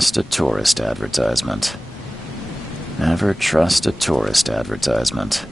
trust a tourist advertisement. Never trust a tourist advertisement.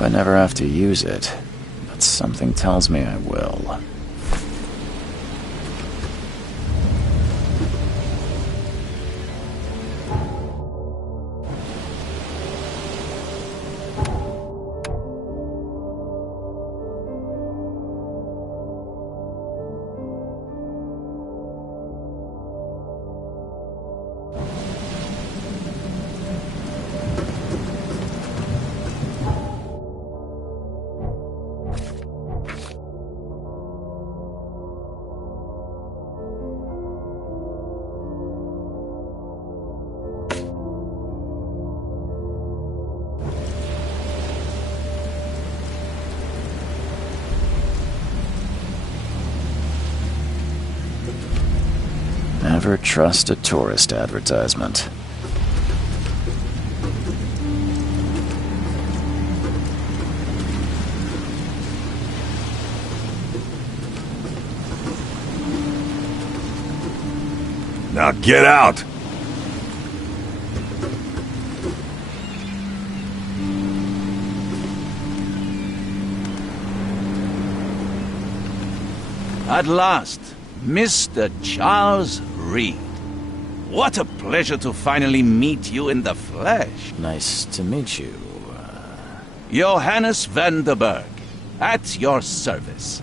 I never have to use it, but something tells me I will. Never trust a tourist advertisement. Now get out! At last, Mr. Charles Reed. What a pleasure to finally meet you in the flesh. Nice to meet you. Johannes van der Berg, at your service.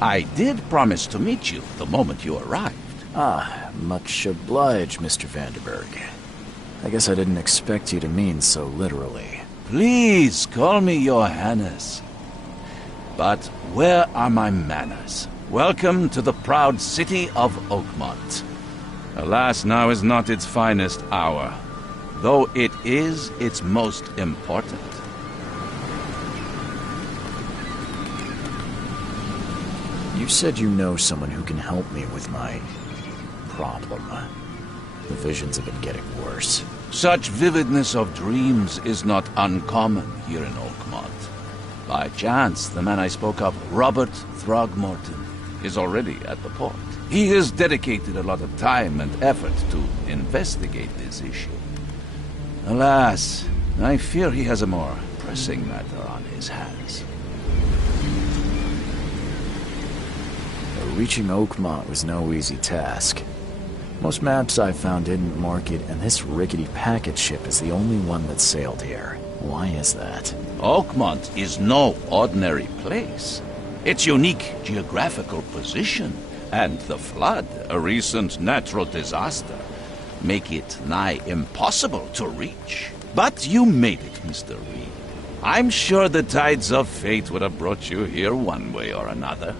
I did promise to meet you the moment you arrived. Ah, much obliged, Mr. Vanderberg. I guess I didn't expect you to mean so literally. Please call me Johannes. But where are my manners? Welcome to the proud city of Oakmont. Alas, now is not its finest hour, though it is its most important. You said you know someone who can help me with my problem. The visions have been getting worse. Such vividness of dreams is not uncommon here in Oakmont. By chance, the man I spoke of, Robert Throgmorton, is already at the port. He has dedicated a lot of time and effort to investigate this issue. Alas, I fear he has a more pressing matter on his hands. Reaching Oakmont was no easy task. Most maps I found didn't mark it, and this rickety packet ship is the only one that sailed here. Why is that? Oakmont is no ordinary place. Its unique geographical position and the flood, a recent natural disaster, make it nigh impossible to reach. But you made it, Mr. Reed. I'm sure the tides of fate would have brought you here one way or another.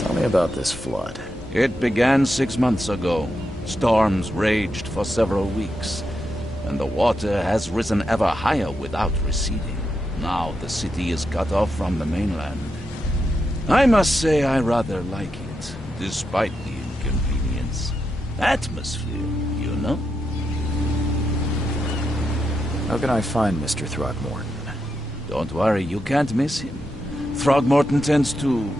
Tell me about this flood. It began 6 months ago. Storms raged for several weeks, and the water has risen ever higher without receding. Now the city is cut off from the mainland. I must say I rather like it, despite the inconvenience. Atmosphere, you know? How can I find Mr. Throgmorton? Don't worry, you can't miss him. Throgmorton tends to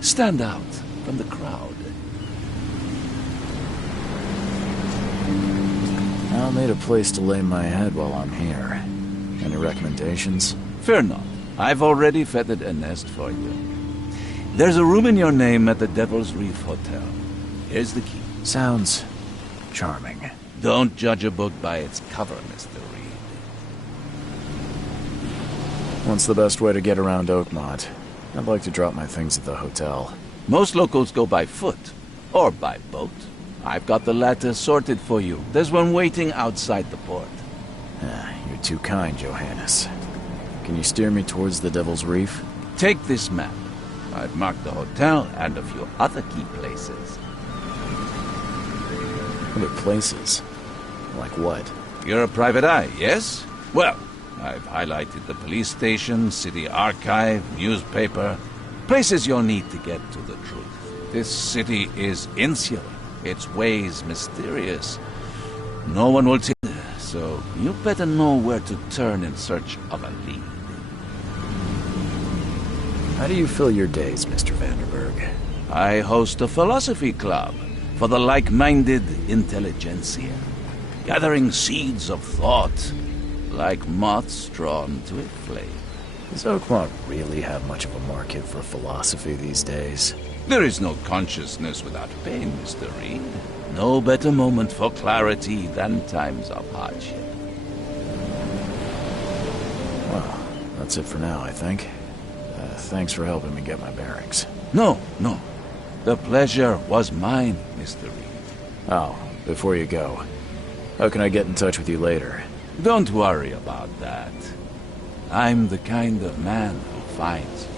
stand out from the crowd. I'll need a place to lay my head while I'm here. Any recommendations? Fear not. I've already feathered a nest for you. There's a room in your name at the Devil's Reef Hotel. Here's the key. Sounds charming. Don't judge a book by its cover, Mr. Reed. What's the best way to get around Oakmont? I'd like to drop my things at the hotel. Most locals go by foot, or by boat. I've got the latter sorted for you. There's one waiting outside the port. You're too kind, Johannes. Can you steer me towards the Devil's Reef? Take this map. I've marked the hotel and a few other key places. Other places? Like what? You're a private eye, yes? Well, I've highlighted the police station, city archive, newspaper, places you'll need to get to the truth. This city is insular, its ways mysterious. No one will tell you, so you better know where to turn in search of a lead. How do you fill your days, Mr. Vanderberg? I host a philosophy club for the like-minded intelligentsia, gathering seeds of thought like moths drawn to a flame. Does Oakmont really have much of a market for philosophy these days? There is no consciousness without pain, Mr. Reed. No better moment for clarity than times of hardship. Well, that's it for now, I think. Thanks for helping me get my bearings. No. The pleasure was mine, Mr. Reed. Oh, before you go, how can I get in touch with you later? Don't worry about that. I'm the kind of man who finds you.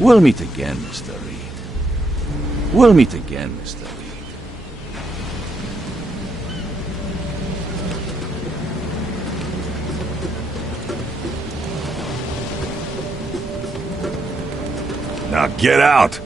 We'll meet again, Mr. Reed. We'll meet again, Mr. Reed. Now get out!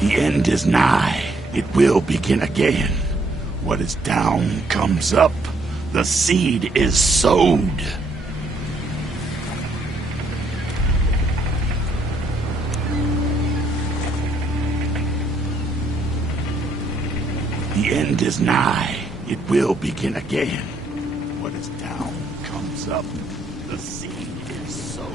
The end is nigh. It will begin again. What is down comes up. The seed is sowed. The end is nigh. It will begin again. What is down comes up. The seed is sowed.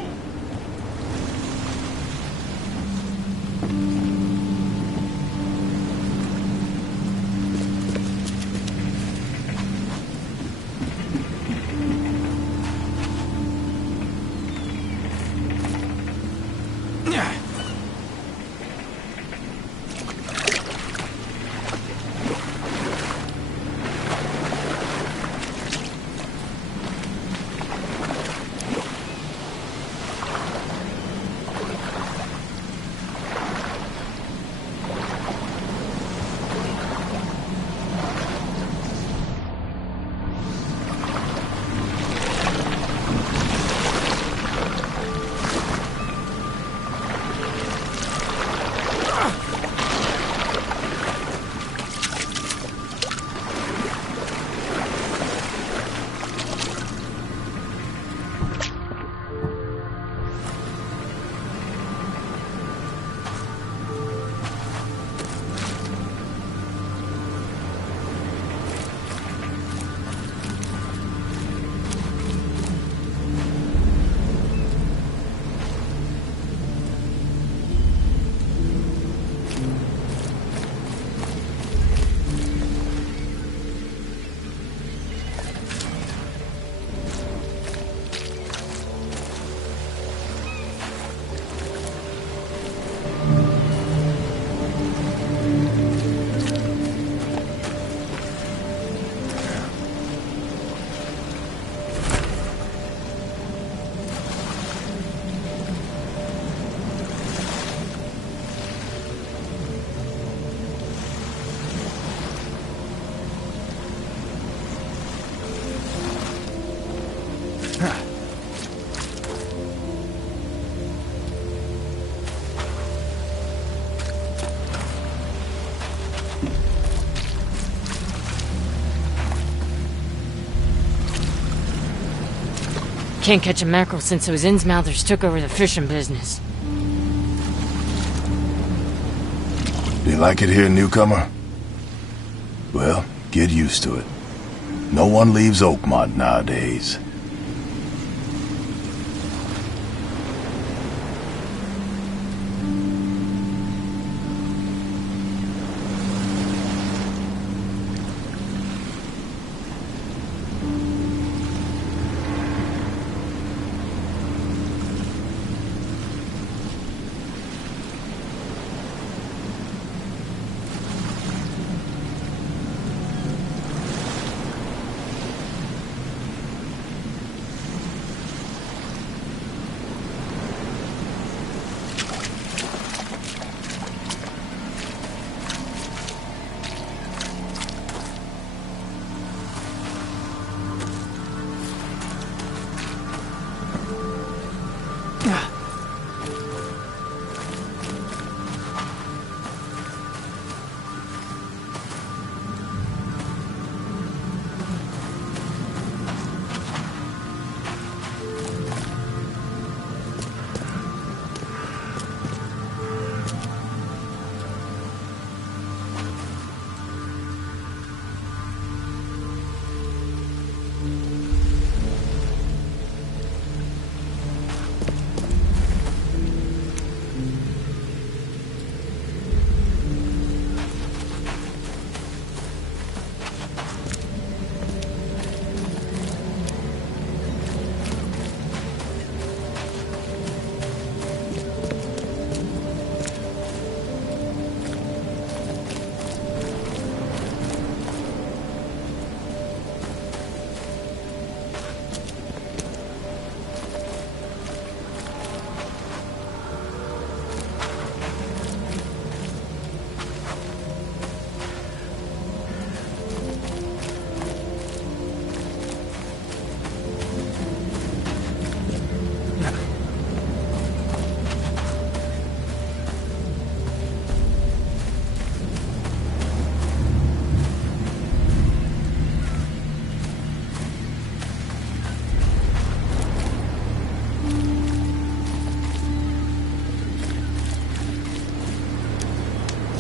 Can't catch a mackerel since those Innsmouthers took over the fishing business. You like it here, newcomer? Well, get used to it. No one leaves Oakmont nowadays.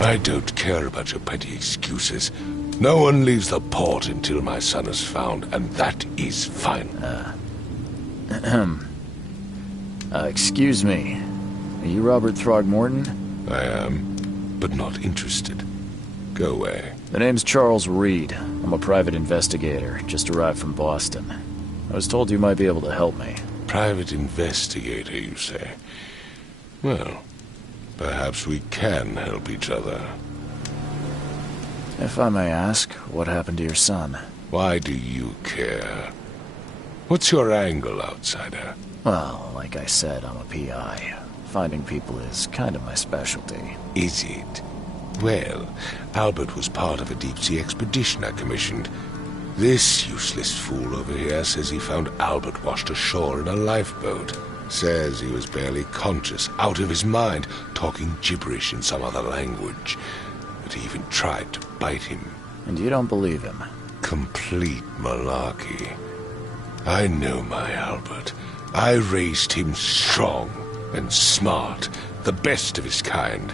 I don't care about your petty excuses. No one leaves the port until my son is found, and that is fine. Excuse me. Are you Robert Throgmorton? I am, but not interested. Go away. The name's Charles Reed. I'm a private investigator, just arrived from Boston. I was told you might be able to help me. Private investigator, you say? Well, perhaps we can help each other. If I may ask, what happened to your son? Why do you care? What's your angle, outsider? Well, like I said, I'm a PI. Finding people is kind of my specialty. Is it? Well, Albert was part of a deep-sea expedition I commissioned. This useless fool over here says he found Albert washed ashore in a lifeboat. Says he was barely conscious, out of his mind, talking gibberish in some other language. But he even tried to bite him. And you don't believe him? Complete malarkey. I know my Albert. I raised him strong and smart, the best of his kind.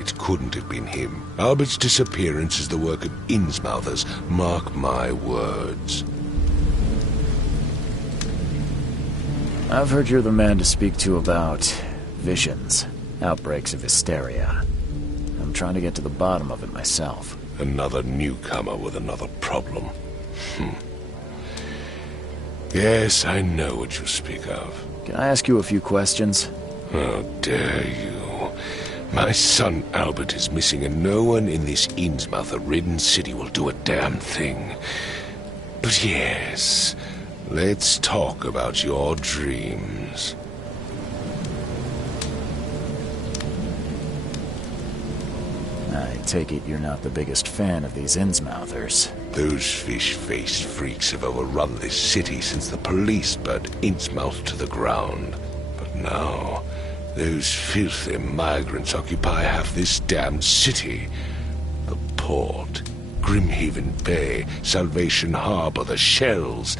It couldn't have been him. Albert's disappearance is the work of Innsmouthers, mark my words. I've heard you're the man to speak to about visions, outbreaks of hysteria. I'm trying to get to the bottom of it myself. Another newcomer with another problem. Yes, I know what you speak of. Can I ask you a few questions? How dare you? My son Albert is missing, and no one in this Innsmouther-ridden city will do a damn thing. But yes, let's talk about your dreams. I take it you're not the biggest fan of these Innsmouthers. Those fish-faced freaks have overrun this city since the police burnt Innsmouth to the ground. But now, those filthy migrants occupy half this damned city. The port, Grimhaven Bay, Salvation Harbor, the shells.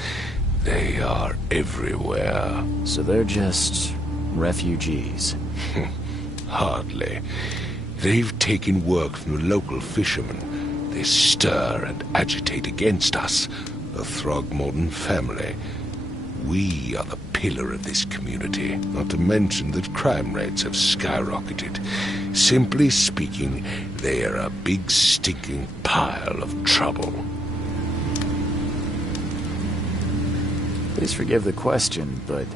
They are everywhere. So they're just refugees. Hardly. They've taken work from the local fishermen. They stir and agitate against us, the Throgmorton family. We are the pillar of this community, not to mention that crime rates have skyrocketed. Simply speaking, they are a big stinking pile of trouble. Please forgive the question, but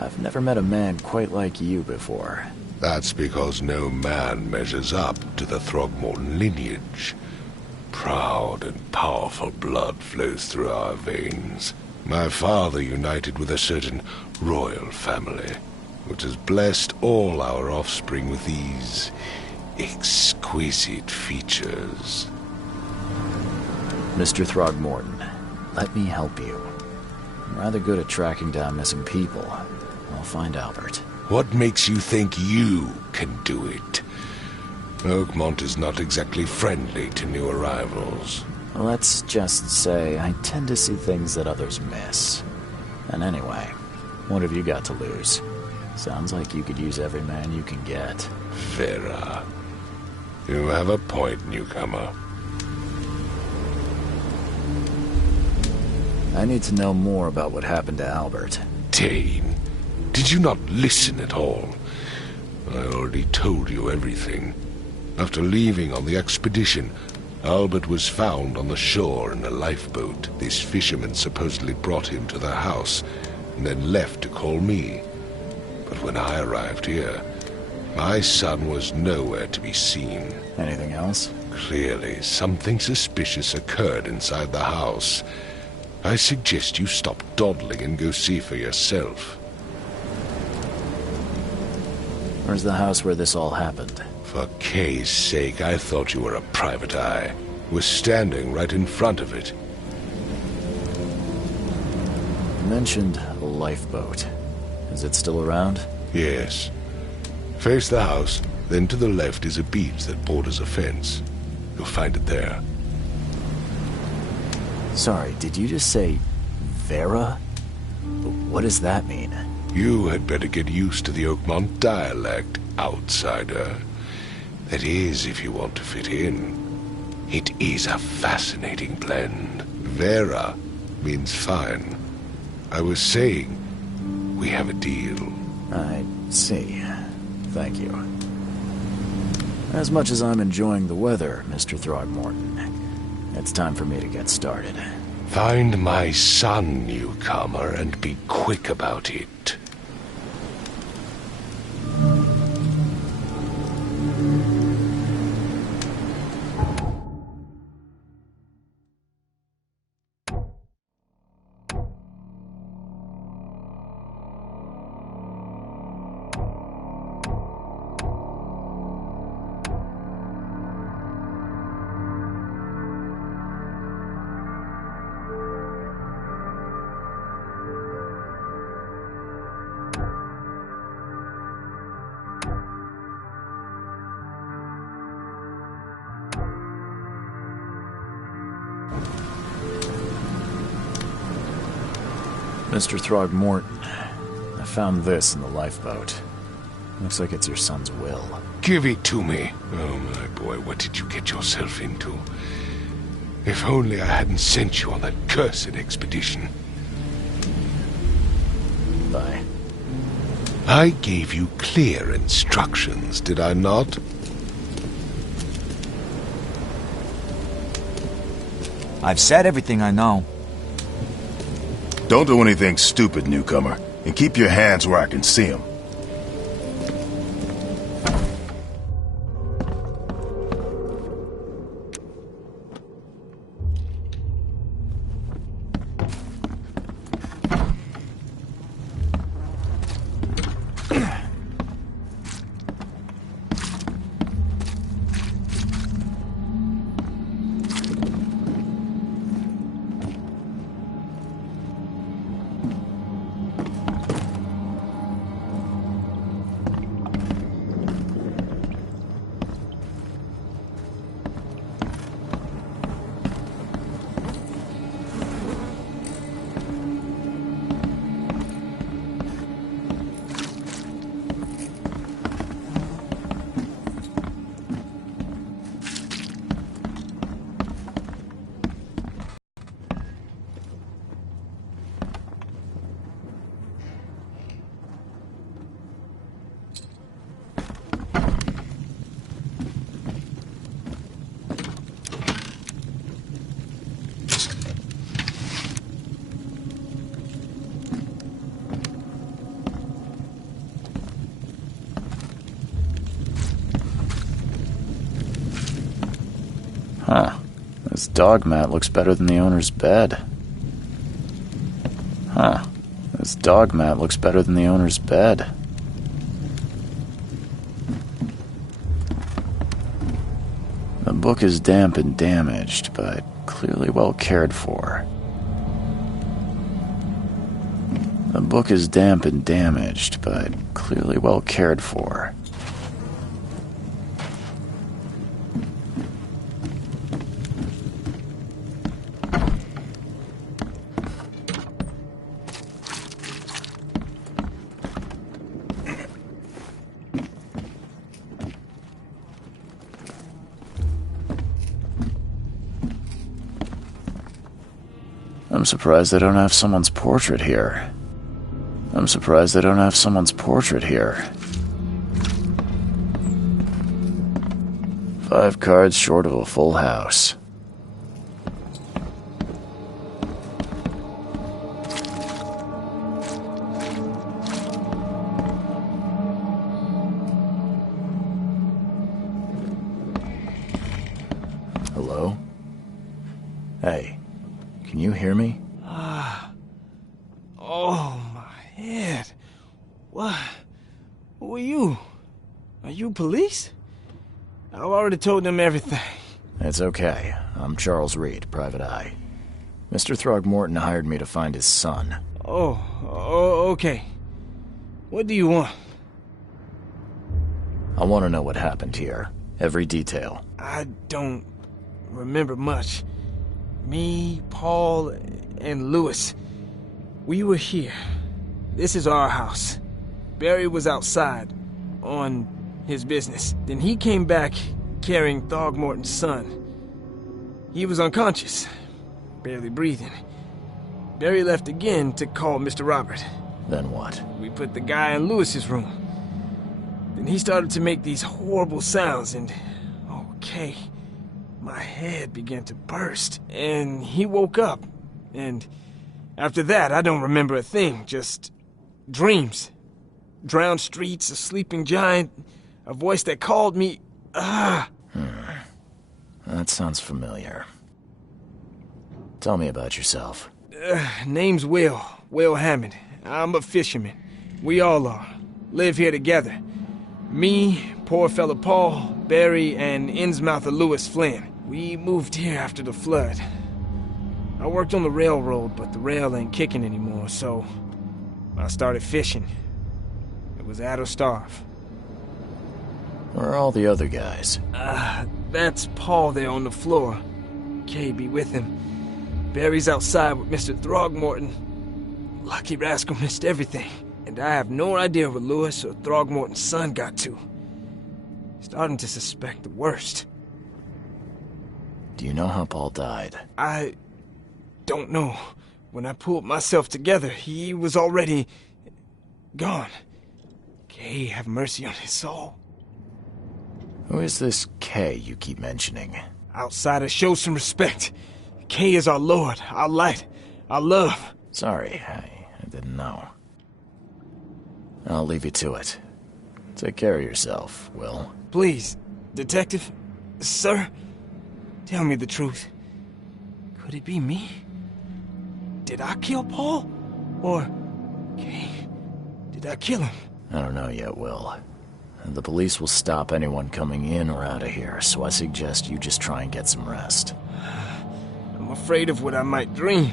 I've never met a man quite like you before. That's because no man measures up to the Throgmorton lineage. Proud and powerful blood flows through our veins. My father united with a certain royal family, which has blessed all our offspring with these exquisite features. Mr. Throgmorton, let me help you. I'm rather good at tracking down missing people. I'll find Albert. What makes you think you can do it? Oakmont is not exactly friendly to new arrivals. Let's just say I tend to see things that others miss. And anyway, what have you got to lose? Sounds like you could use every man you can get. Vera, you have a point, newcomer. I need to know more about what happened to Albert. Dane, did you not listen at all? I already told you everything. After leaving on the expedition, Albert was found on the shore in a lifeboat. This fisherman supposedly brought him to the house, and then left to call me. But when I arrived here, my son was nowhere to be seen. Anything else? Clearly, something suspicious occurred inside the house. I suggest you stop dawdling and go see for yourself. Where's the house where this all happened? For Kay's sake, I thought you were a private eye. Was standing right in front of it. You mentioned a lifeboat. Is it still around? Yes. Face the house, then to the left is a beach that borders a fence. You'll find it there. Sorry, did you just say Vera? What does that mean? You had better get used to the Oakmont dialect, outsider. That is, if you want to fit in. It is a fascinating blend. Vera means fine. I was saying, we have a deal. I see. Thank you. As much as I'm enjoying the weather, Mr. Throgmorton, it's time for me to get started. Find my son, newcomer, and be quick about it. Mr. Throgmorton, I found this in the lifeboat. Looks like it's your son's will. Give it to me. Oh, my boy, what did you get yourself into? If only I hadn't sent you on that cursed expedition. Bye. I gave you clear instructions, did I not? I've said everything I know. Don't do anything stupid, newcomer. And keep your hands where I can see them. Huh. This dog mat looks better than the owner's bed. Huh. This dog mat looks better than the owner's bed. The book is damp and damaged, but clearly well cared for. The book is damp and damaged, but clearly well cared for. I'm surprised they don't have someone's portrait here. I'm surprised they don't have someone's portrait here. 5 cards short of a full house. Hello? Hey, can you hear me? Oh, my head. What? Who are you? Are you police? I've already told them everything. It's okay. I'm Charles Reed, Private Eye. Mr. Throgmorton hired me to find his son. Oh, okay. What do you want? I want to know what happened here. Every detail. I don't remember much. Me, Paul, and Lewis. We were here. This is our house. Barry was outside, on his business. Then he came back carrying Throgmorton's son. He was unconscious, barely breathing. Barry left again to call Mr. Robert. Then what? We put the guy in Lewis's room. Then he started to make these horrible sounds and... okay, my head began to burst. And he woke up. And after that, I don't remember a thing. Just dreams. Drowned streets, a sleeping giant, a voice that called me... That sounds familiar. Tell me about yourself. Name's Will Hammond. I'm a fisherman. We all are. Live here together. Me, poor fella Paul, Barry, and Innsmouther Lewis Flynn. We moved here after the flood. I worked on the railroad, but the rail ain't kicking anymore, so I started fishing. It was at or starve. Where are all the other guys? That's Paul there on the floor. Kay be with him. Barry's outside with Mr. Throgmorton. Lucky rascal missed everything. And I have no idea where Lewis or Throgmorton's son got to. Starting to suspect the worst. Do you know how Paul died? I don't know. When I pulled myself together, he was already gone. Kay have mercy on his soul. Who is this Kay you keep mentioning? Outsider, show some respect. Kay is our lord, our light, our love. Sorry, I didn't know. I'll leave you to it. Take care of yourself, Will. Please, detective, sir, tell me the truth. Could it be me? Did I kill Paul? Or, Kay, did I kill him? I don't know yet, Will. The police will stop anyone coming in or out of here, so I suggest you just try and get some rest. I'm afraid of what I might dream.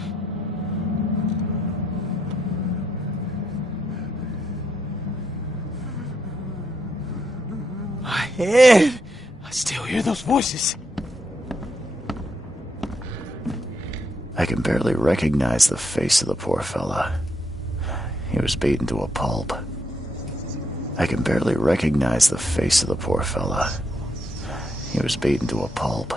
My head! I still hear those voices. I can barely recognize the face of the poor fella. He was beaten to a pulp. I can barely recognize the face of the poor fella. He was beaten to a pulp.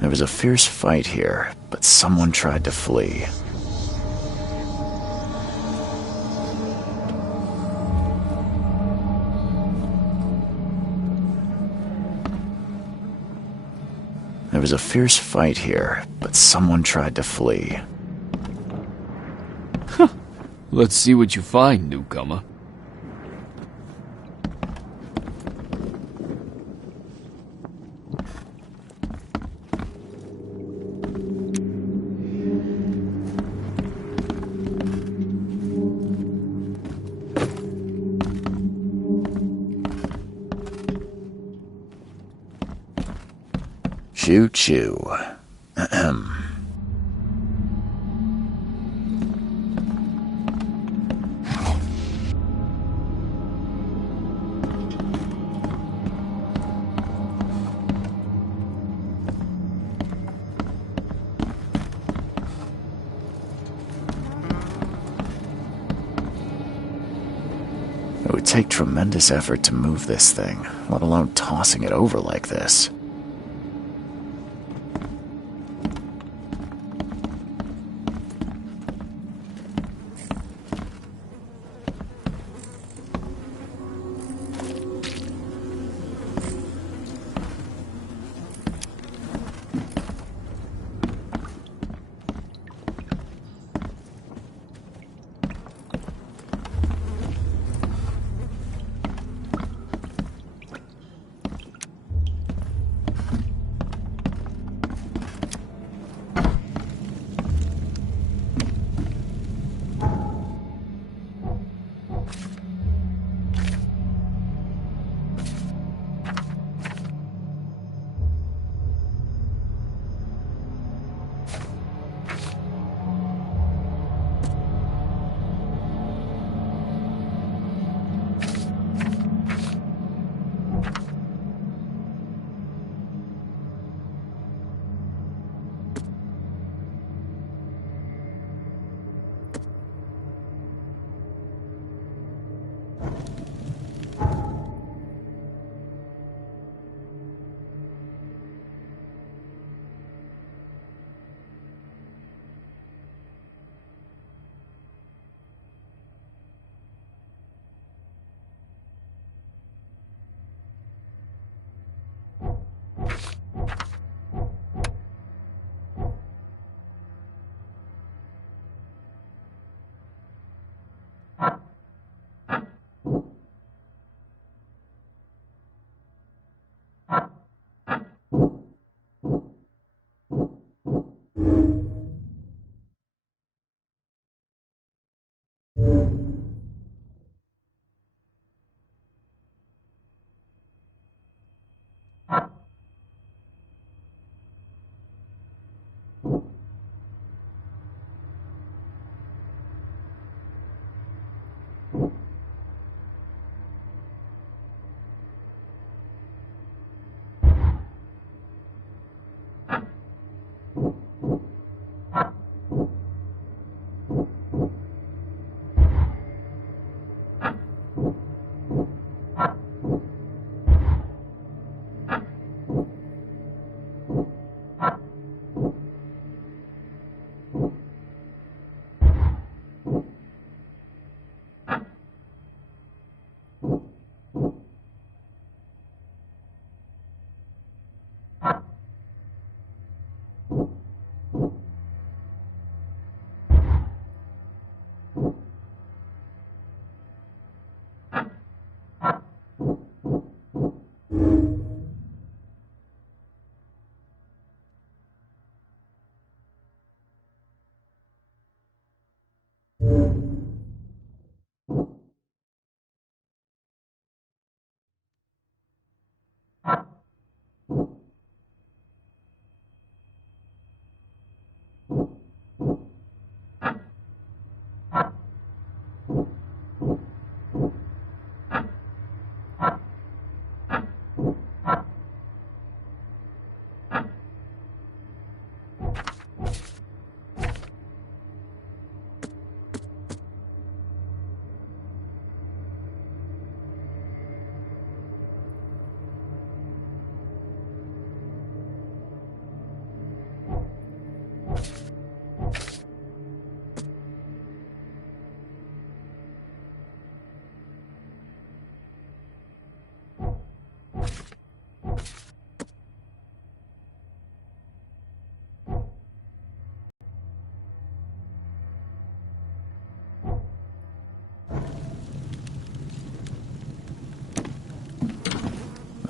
There was a fierce fight here, but someone tried to flee. There was a fierce fight here, but someone tried to flee. Let's see what you find, newcomer. Choo choo. Ahem. It would take tremendous effort to move this thing, let alone tossing it over like this.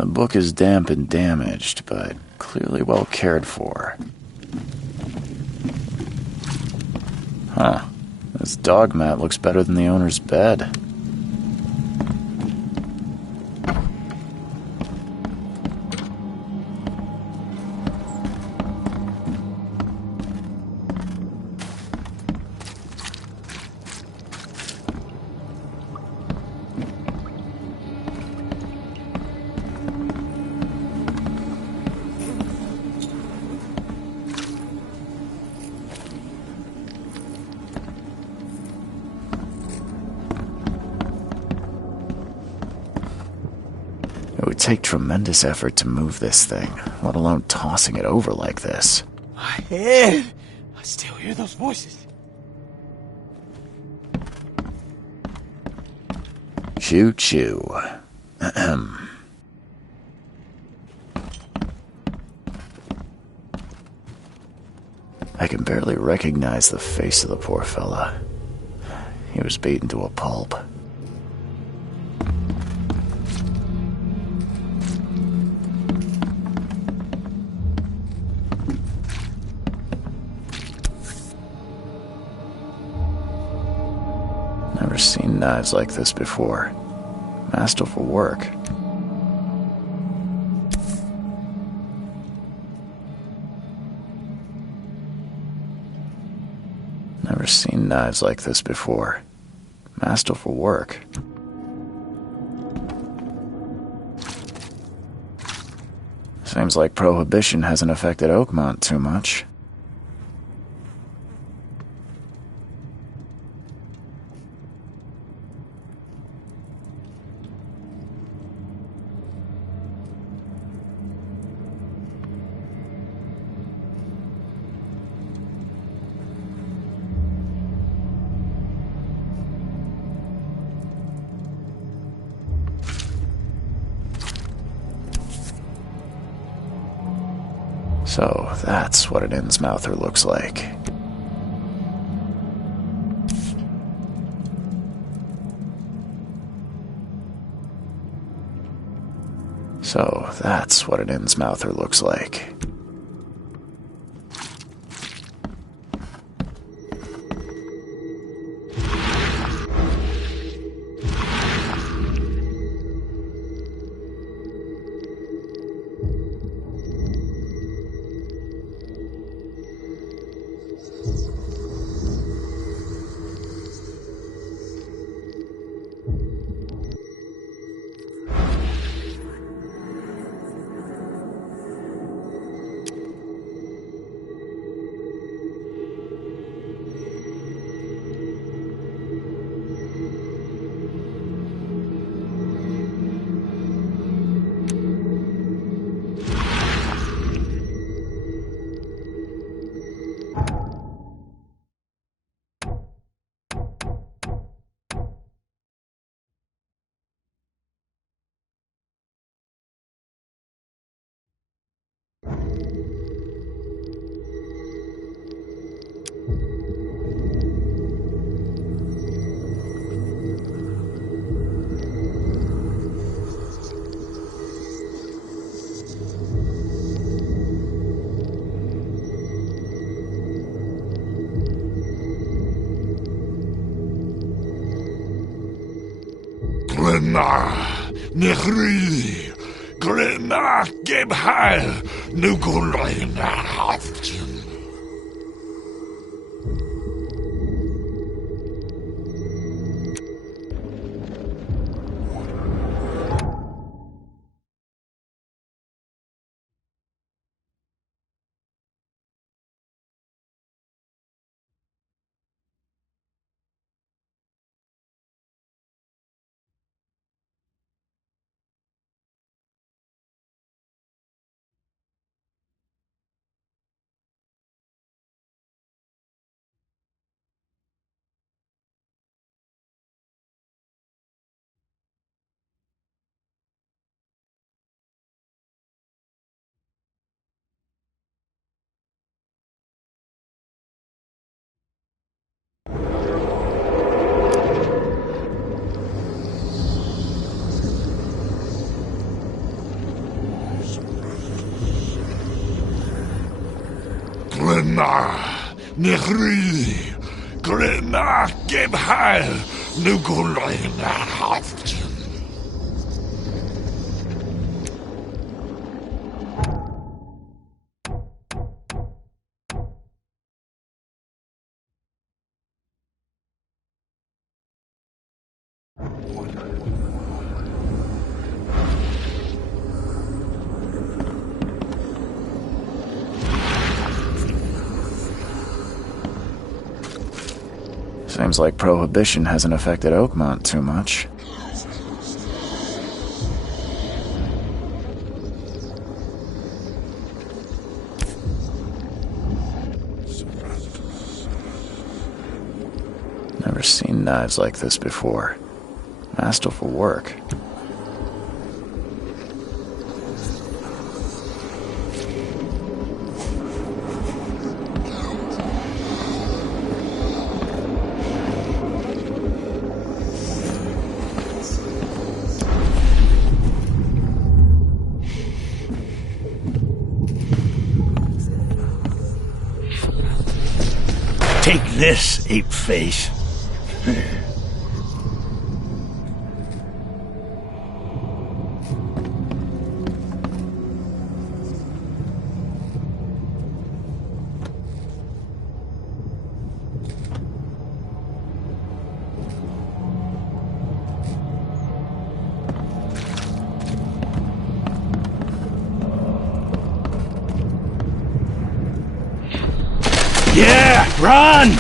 The book is damp and damaged, but clearly well cared for. Huh. This dog mat looks better than the owner's bed. It would take tremendous effort to move this thing, let alone tossing it over like this. My head! I still hear those voices. Choo choo. Ahem. I can barely recognize the face of the poor fella. He was beaten to a pulp. Never seen knives like this before. Masterful work. Never seen knives like this before. Masterful work. Seems like Prohibition hasn't affected Oakmont too much. So that's what an Innsmouther looks like. So that's what an Innsmouther looks like. Glenna, Nehri, Glenna, Gebhal, Nukulena, Haftin. Glenna, Nehri, Glenna, Gebheil, Nugulena, Haften. Seems like Prohibition hasn't affected Oakmont too much. Never seen knives like this before. Masterful work. Take this, ape face. Yeah, run!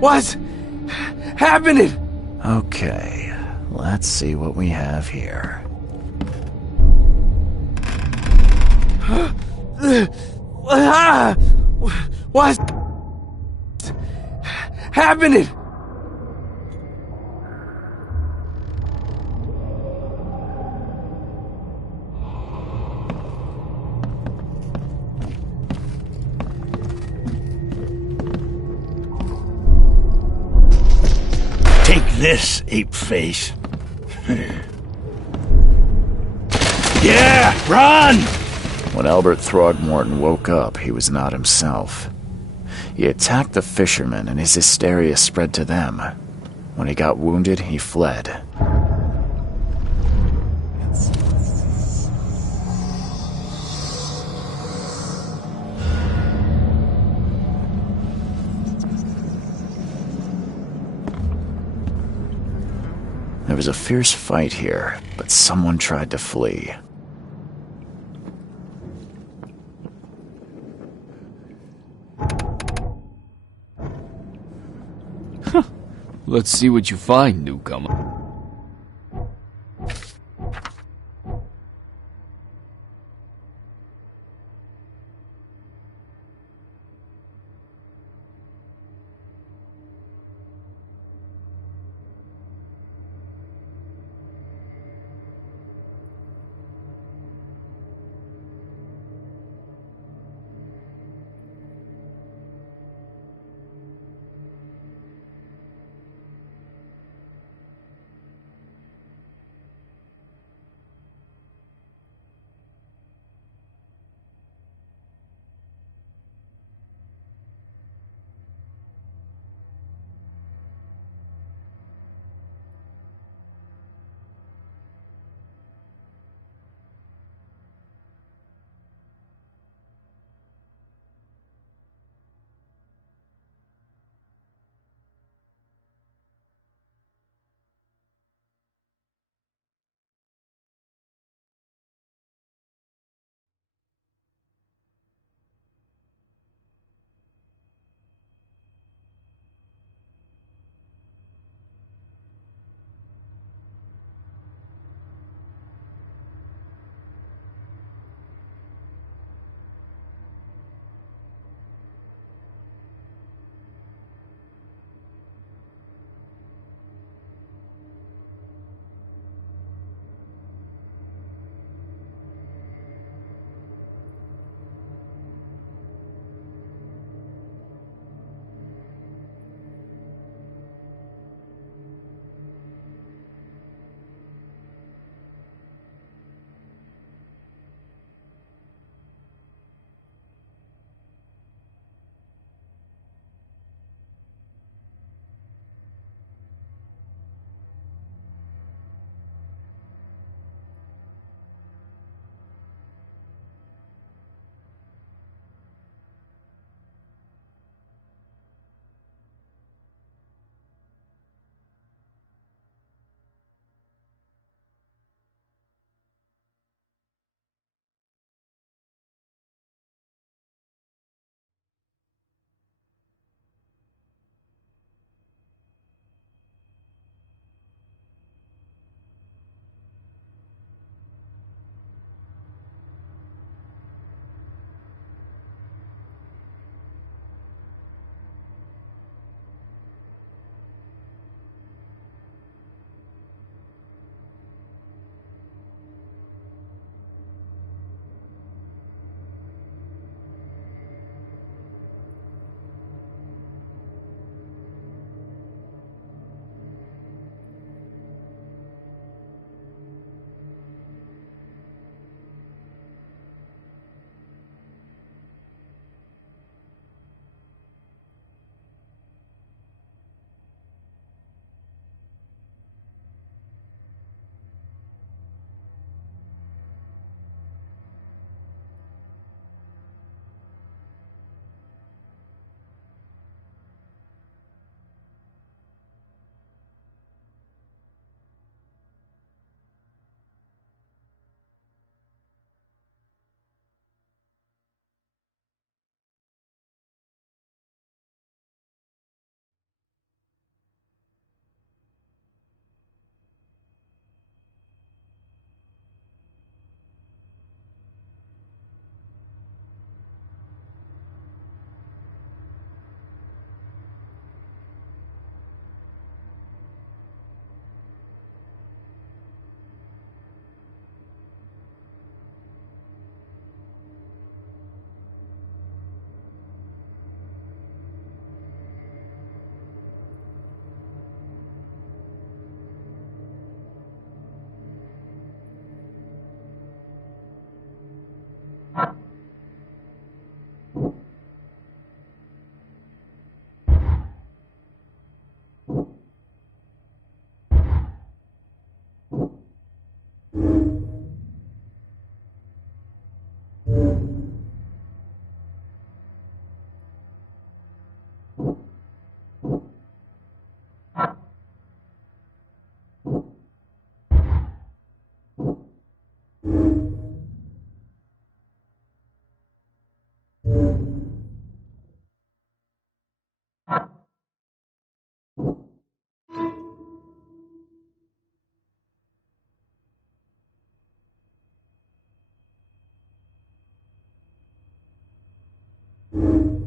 What's happening? Okay, let's see what we have here. What's happening? Take this, ape face. Yeah, run! When Albert Throgmorton woke up, he was not himself. He attacked the fishermen, and his hysteria spread to them. When he got wounded, he fled. There was a fierce fight here, but someone tried to flee. Let's see what you find, newcomer. The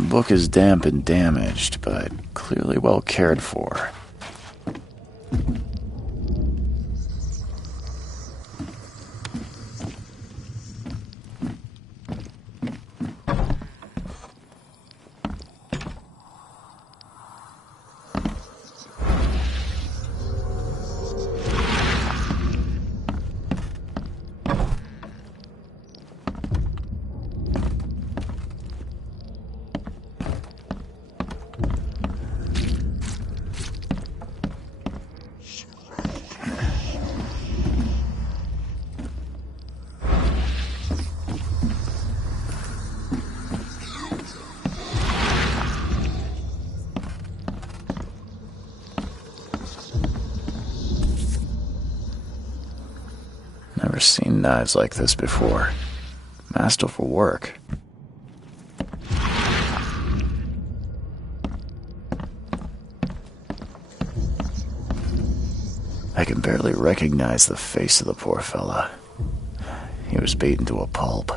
book is damp and damaged, but clearly well cared for. Never seen knives like this before. Masterful work. I can barely recognize the face of the poor fella. He was beaten to a pulp.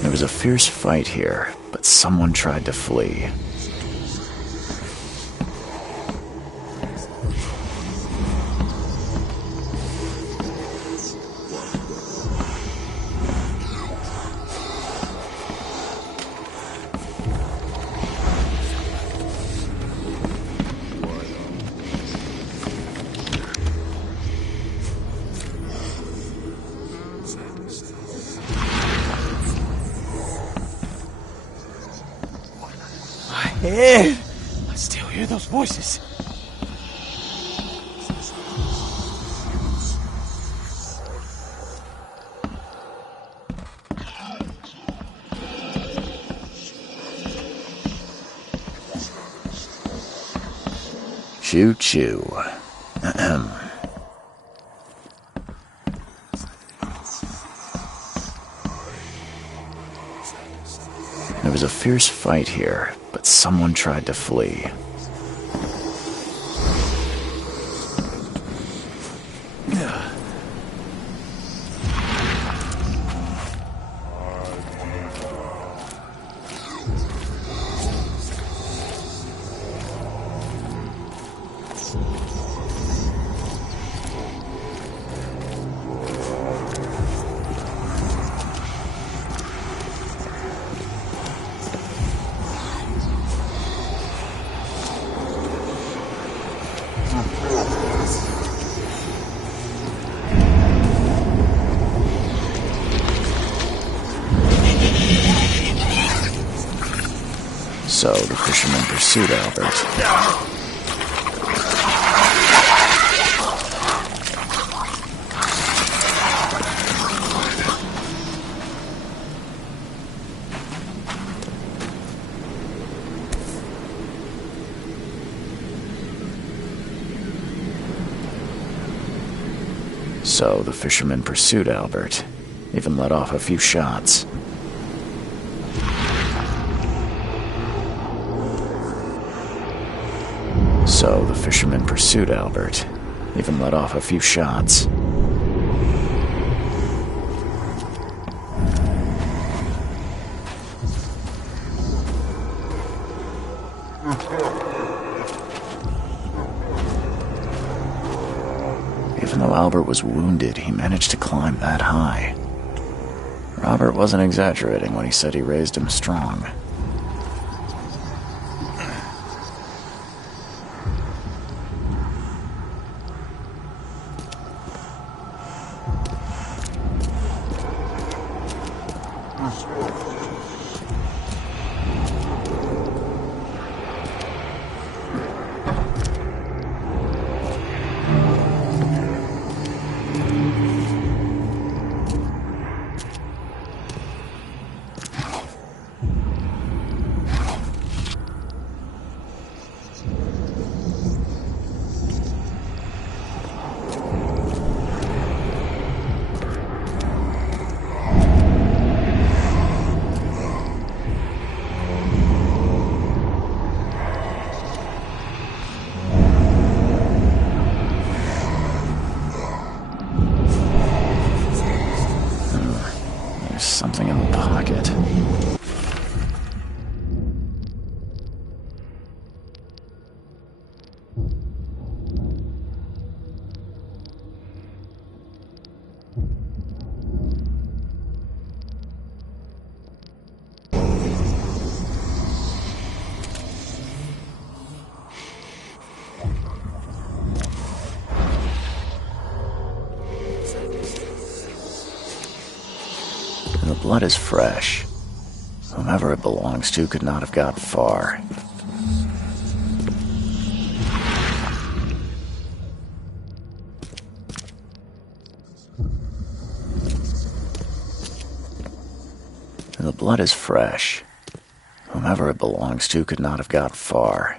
There was a fierce fight here, but someone tried to flee. Ed! I still hear those voices. Choo-choo. There was a fierce fight here, but someone tried to flee. So the fisherman pursued Albert. So the fisherman pursued Albert, even let off a few shots. So the fisherman pursued Albert, even let off a few shots. Even though Albert was wounded, he managed to climb that high. Robert wasn't exaggerating when he said he raised him strong. Something in the pocket. The blood is fresh. Whomever it belongs to could not have got far. The blood is fresh. Whomever it belongs to could not have got far.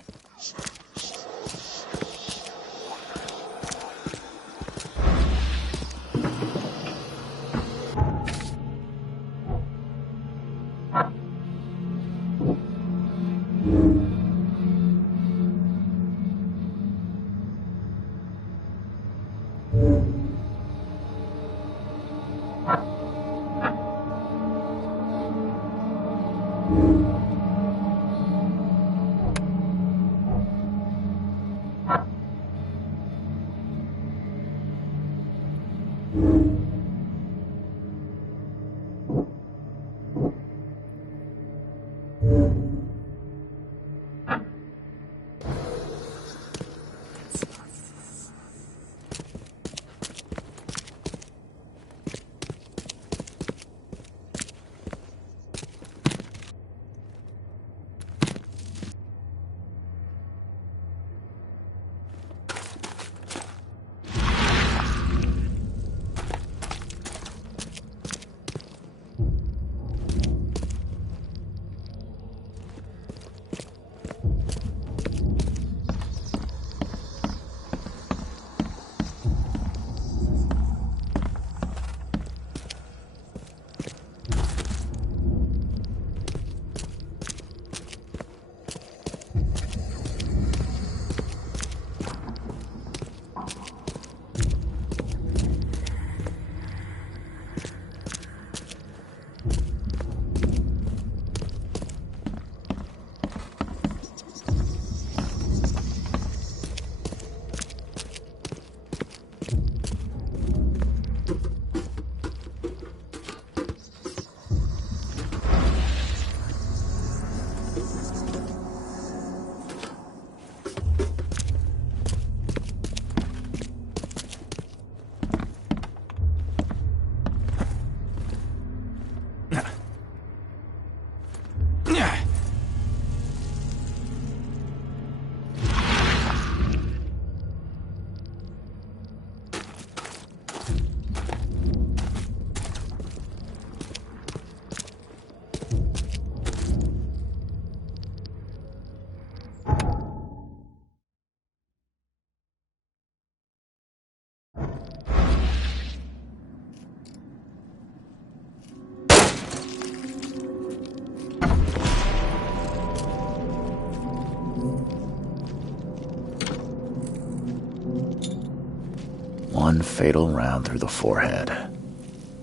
One fatal round through the forehead.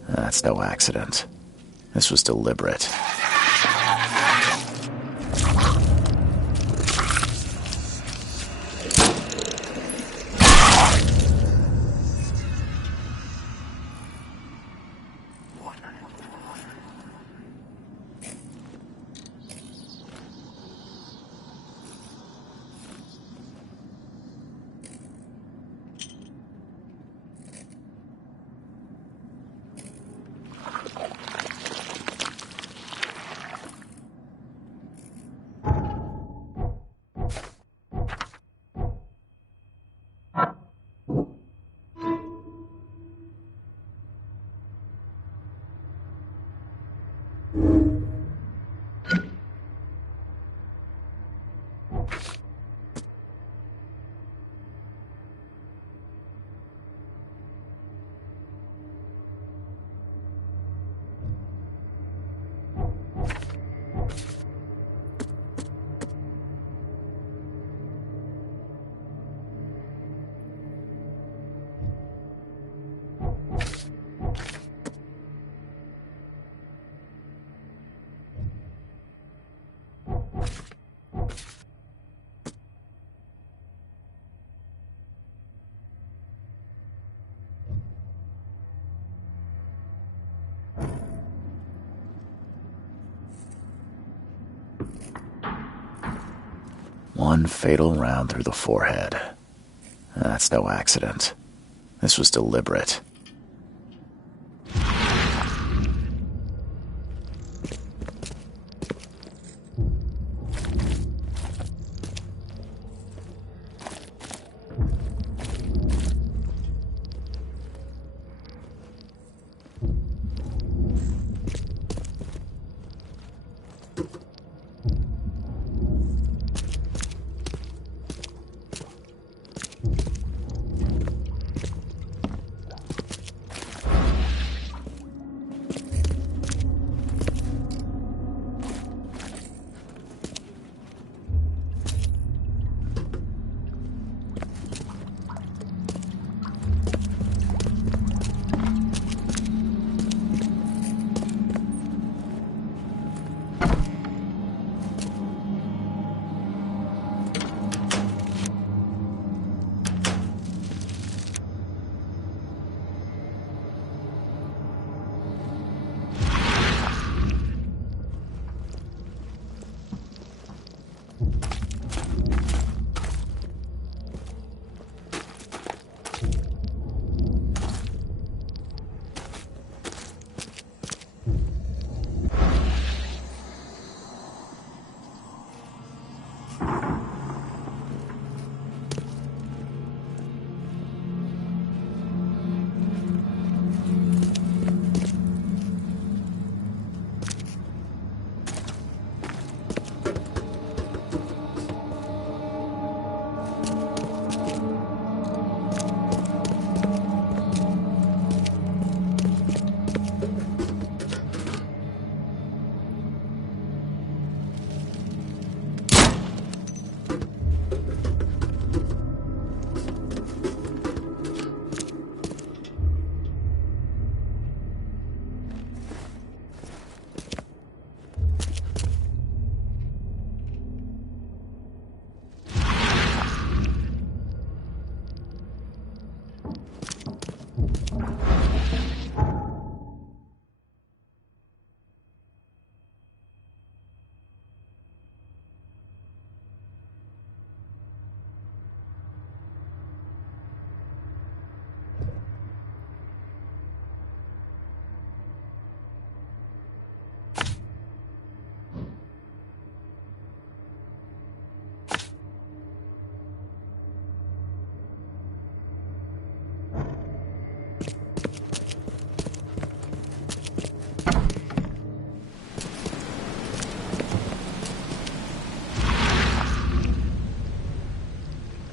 That's no accident. This was deliberate. One fatal round through the forehead. That's no accident. This was deliberate.